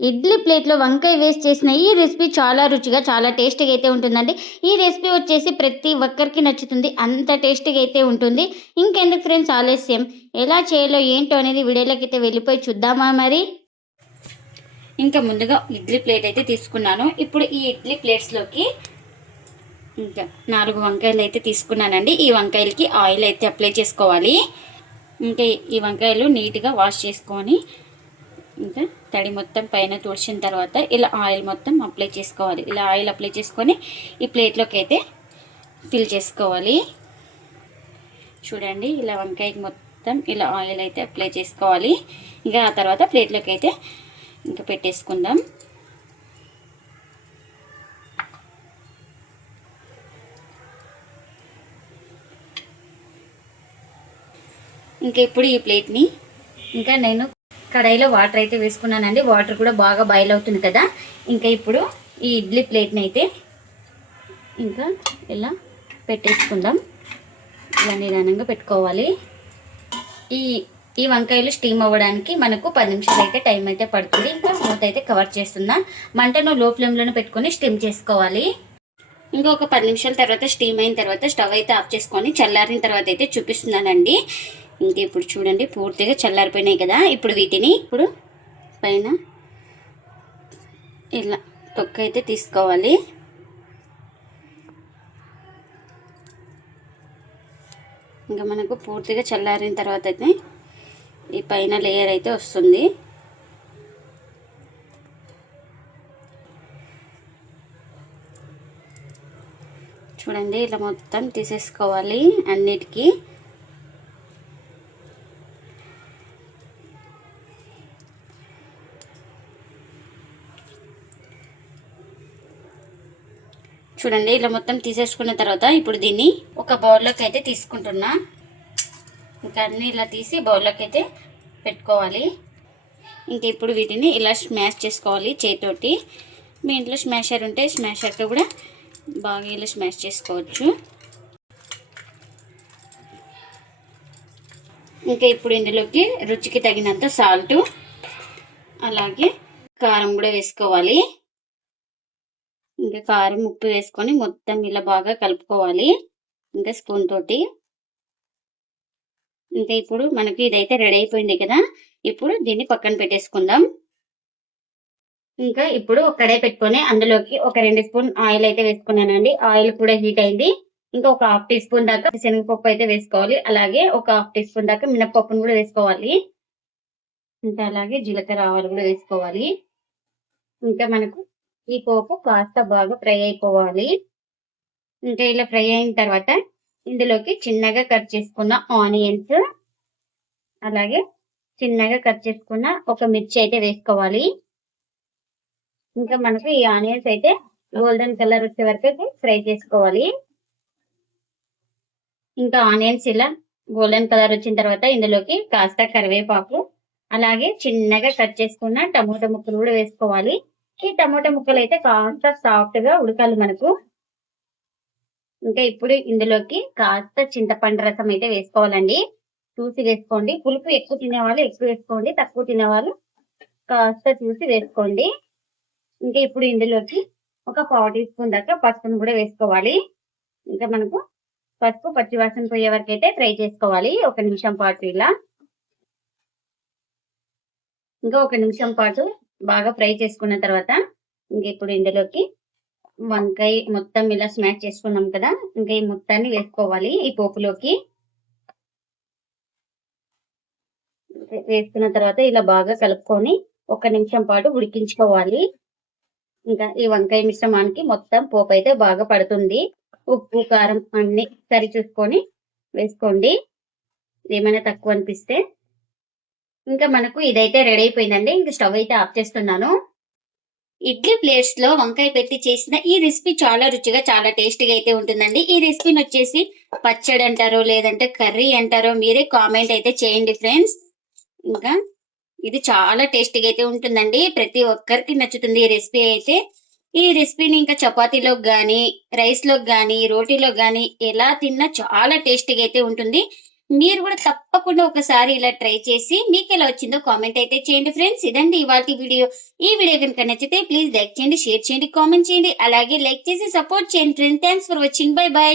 ఇడ్లీ ప్లేట్‌లో వంకాయ వేసి చేసిన ఈ రెసిపీ చాలా రుచిగా, చాలా టేస్టీగా అయితే ఉంటుందండి. ఈ రెసిపీ వచ్చేసి ప్రతి ఒక్కరికి నచ్చుతుంది. అంత టేస్టీగా అయితే ఉంటుంది. ఇంకెందుకు ఫ్రెండ్స్ ఆలస్యం, ఎలా చేయాలో ఏంటో అనేది వీడియోలోకైతే వెళ్ళిపోయి చూద్దామా మరి? ఇంకా ముందుగా ఇడ్లీ ప్లేట్ అయితే తీసుకున్నాను. ఇప్పుడు ఈ ఇడ్లీ ప్లేట్స్‌లోకి ఇంకా 4 వంకాయలు అయితే తీసుకున్నానండి. ఈ వంకాయలకి ఆయిల్ అయితే అప్లై చేసుకోవాలి. ఇంకా ఈ వంకాయలు నీట్‌గా వాష్ చేసుకొని ఇంకా తడి మొత్తం పైన తుడిచిన తర్వాత ఇలా ఆయిల్ మొత్తం అప్లై చేసుకోవాలి. ఇలా ఆయిల్ అప్లై చేసుకొని ఈ ప్లేట్లోకి అయితే ఫిల్ చేసుకోవాలి. చూడండి, ఇలా వంకాయకి మొత్తం ఇలా ఆయిల్ అయితే అప్లై చేసుకోవాలి. ఇంకా ఆ తర్వాత ప్లేట్లోకి అయితే ఇంకా పెట్టేసుకుందాం. ఇంకా ఇప్పుడు ఈ ప్లేట్ని ఇంకా నేను కడాయిలో వాటర్ అయితే వేసుకున్నానండి. వాటర్ కూడా బాగా బాయిల్ అవుతుంది కదా. ఇంకా ఇప్పుడు ఈ ఇడ్లీ ప్లేట్ని అయితే ఇంకా ఇలా పెట్టేసుకుందాం. ఇలా నిదానంగా పెట్టుకోవాలి. ఈ వంకాయలు స్టీమ్ అవ్వడానికి మనకు 10 నిమిషాలు అయితే టైం అయితే పడుతుంది. ఇంకా మూత అయితే కవర్ చేస్తున్నా. మంటను లో ఫ్లేమ్లోనే పెట్టుకొని స్టీమ్ చేసుకోవాలి. ఇంకా ఒక 10 నిమిషాల తర్వాత స్టీమ్ అయిన తర్వాత స్టవ్ అయితే ఆఫ్ చేసుకొని చల్లారిన తర్వాత అయితే చూపిస్తున్నానండి. ఇంకా ఇప్పుడు చూడండి, పూర్తిగా చల్లారిపోయినాయి కదా. ఇప్పుడు వీటిని పైన ఇలా తొక్క అయితే తీసుకోవాలి. ఇంకా మనకు పూర్తిగా చల్లారిన తర్వాత అయితే ఈ పైన లేయర్ అయితే వస్తుంది. చూడండి, ఇలా మొత్తం తీసేసుకోవాలి అన్నిటికీ. చూడండి, ఇలా మొత్తం తీసేసుకున్న తర్వాత ఇప్పుడు దీన్ని ఒక బౌల్లోకి అయితే తీసుకుంటున్నా. ఇంకా అన్నీ ఇలా తీసి బౌల్లోకి అయితే పెట్టుకోవాలి. ఇంకా ఇప్పుడు వీటిని ఇలా స్మాష్ చేసుకోవాలి చేతితోటి. మీ ఇంట్లో స్మాషర్ ఉంటే స్మాషర్తో కూడా బాగా ఇలా స్మాష్ చేసుకోవచ్చు. ఇంకా ఇప్పుడు ఇందులోకి రుచికి తగినంత సాల్ట్, అలాగే కారం కూడా వేసుకోవాలి. ఇంకా కారం, ఉప్పు వేసుకొని మొత్తం ఇలా బాగా కలుపుకోవాలి ఇంకా స్పూన్ తోటి. ఇంకా ఇప్పుడు మనకి ఇదైతే రెడీ అయిపోయింది కదా. ఇప్పుడు దీన్ని పక్కన పెట్టేసుకుందాం. ఇంకా ఇప్పుడు ఒక కడాయి పెట్టుకొని అందులోకి ఒక 2 స్పూన్ ఆయిల్ అయితే వేసుకున్నానండి. ఆయిల్ కూడా హీట్ అయింది. ఇంకా ఒక 1/2 టీ స్పూన్ దాకా శనగపప్పు అయితే వేసుకోవాలి. అలాగే ఒక 1/2 టీ స్పూన్ దాకా మినపప్పును కూడా వేసుకోవాలి. ఇంకా అలాగే జీలకర్ర, ఆవాలు కూడా వేసుకోవాలి. ఇంకా మనకు ఈ పోపు కాస్త బాగా ఫ్రై అయిపోవాలి. ఇంకా ఇలా ఫ్రై అయిన తర్వాత ఇందులోకి చిన్నగా కట్ చేసుకున్న ఆనియన్స్, అలాగే చిన్నగా కట్ చేసుకున్న ఒక మిర్చి అయితే వేసుకోవాలి. ఇంకా మనకు ఈ ఆనియన్స్ అయితే గోల్డెన్ కలర్ వచ్చే వరకు అయితే ఫ్రై చేసుకోవాలి. ఇంకా ఆనియన్స్ ఇలా గోల్డెన్ కలర్ వచ్చిన తర్వాత ఇందులోకి కాస్త కరివేపాకు, అలాగే చిన్నగా కట్ చేసుకున్న టమోటా ముక్కలు కూడా వేసుకోవాలి. ఈ టమోటా ముక్కలు అయితే కాస్త సాఫ్ట్ గా ఉడకాలి మనకు. ఇంకా ఇప్పుడు ఇందులోకి కాస్త చింతపండు రసం అయితే వేసుకోవాలండి. చూసి వేసుకోండి. పులుపు ఎక్కువ తినేవాళ్ళు ఎక్కువ వేసుకోండి, తక్కువ తినేవాళ్ళు కాస్త చూసి వేసుకోండి. ఇంకా ఇప్పుడు ఇందులోకి ఒక 1/4 టీ స్పూన్ దాకా పసుపును కూడా వేసుకోవాలి. ఇంకా మనకు పసుపు పచ్చివాసన పోయే వరకు అయితే ఫ్రై చేసుకోవాలి 1 నిమిషం పాటు ఇలా. ఇంకా 1 నిమిషం పాటు బాగా ఫ్రై చేసుకున్న తర్వాత ఇంకా ఇప్పుడు ఇందులోకి వంకాయ మొత్తం ఇలా స్మాష్ చేసుకున్నాం కదా. ఇంకా ఈ మొత్తాన్ని వేసుకోవాలి ఈ పోపులోకి. వేసుకున్న తర్వాత ఇలా బాగా కలుపుకొని 1 నిమిషం పాటు ఉడికించుకోవాలి. ఇంకా ఈ వంకాయ మిశ్రమానికి మొత్తం పోపు అయితే బాగా పడుతుంది. ఉప్పు, కారం అన్ని సరి చూసుకొని వేసుకోండి, ఏమైనా తక్కువ అనిపిస్తే. ఇంకా మనకు ఇదైతే రెడీ అయిపోయిందండి. ఇంకా స్టవ్ అయితే ఆఫ్ చేస్తున్నాను. ఇడ్లీ ప్లేట్స్ లో వంకాయ పెట్టి చేసిన ఈ రెసిపీ చాలా రుచిగా, చాలా టేస్టీగా అయితే ఉంటుందండి. ఈ రెసిపీని వచ్చేసి పచ్చడి అంటారో లేదంటే కర్రీ అంటారో మీరే కామెంట్ అయితే చేయండి ఫ్రెండ్స్. ఇంకా ఇది చాలా టేస్టీగా అయితే ఉంటుందండి. ప్రతి ఒక్కరికి నచ్చుతుంది ఈ రెసిపీ అయితే. ఈ రెసిపీని ఇంకా చపాతీలోకి కానీ, రైస్లోకి కానీ, రోటీలోకి కానీ ఎలా తిన్నా చాలా టేస్టీగా అయితే ఉంటుంది. మీరు కూడా తప్పకుండా ఒకసారి ఇలా ట్రై చేసి మీకు ఎలా వచ్చిందో కామెంట్ అయితే చేయండి ఫ్రెండ్స్. ఇదండి ఇవాల్టి వీడియో. ఈ వీడియో కనుక నచ్చితే ప్లీజ్ లైక్ చేయండి, షేర్ చేయండి, కామెంట్ చేయండి. అలాగే లైక్ చేసి సపోర్ట్ చేయండి friends. Thanks for watching. By by.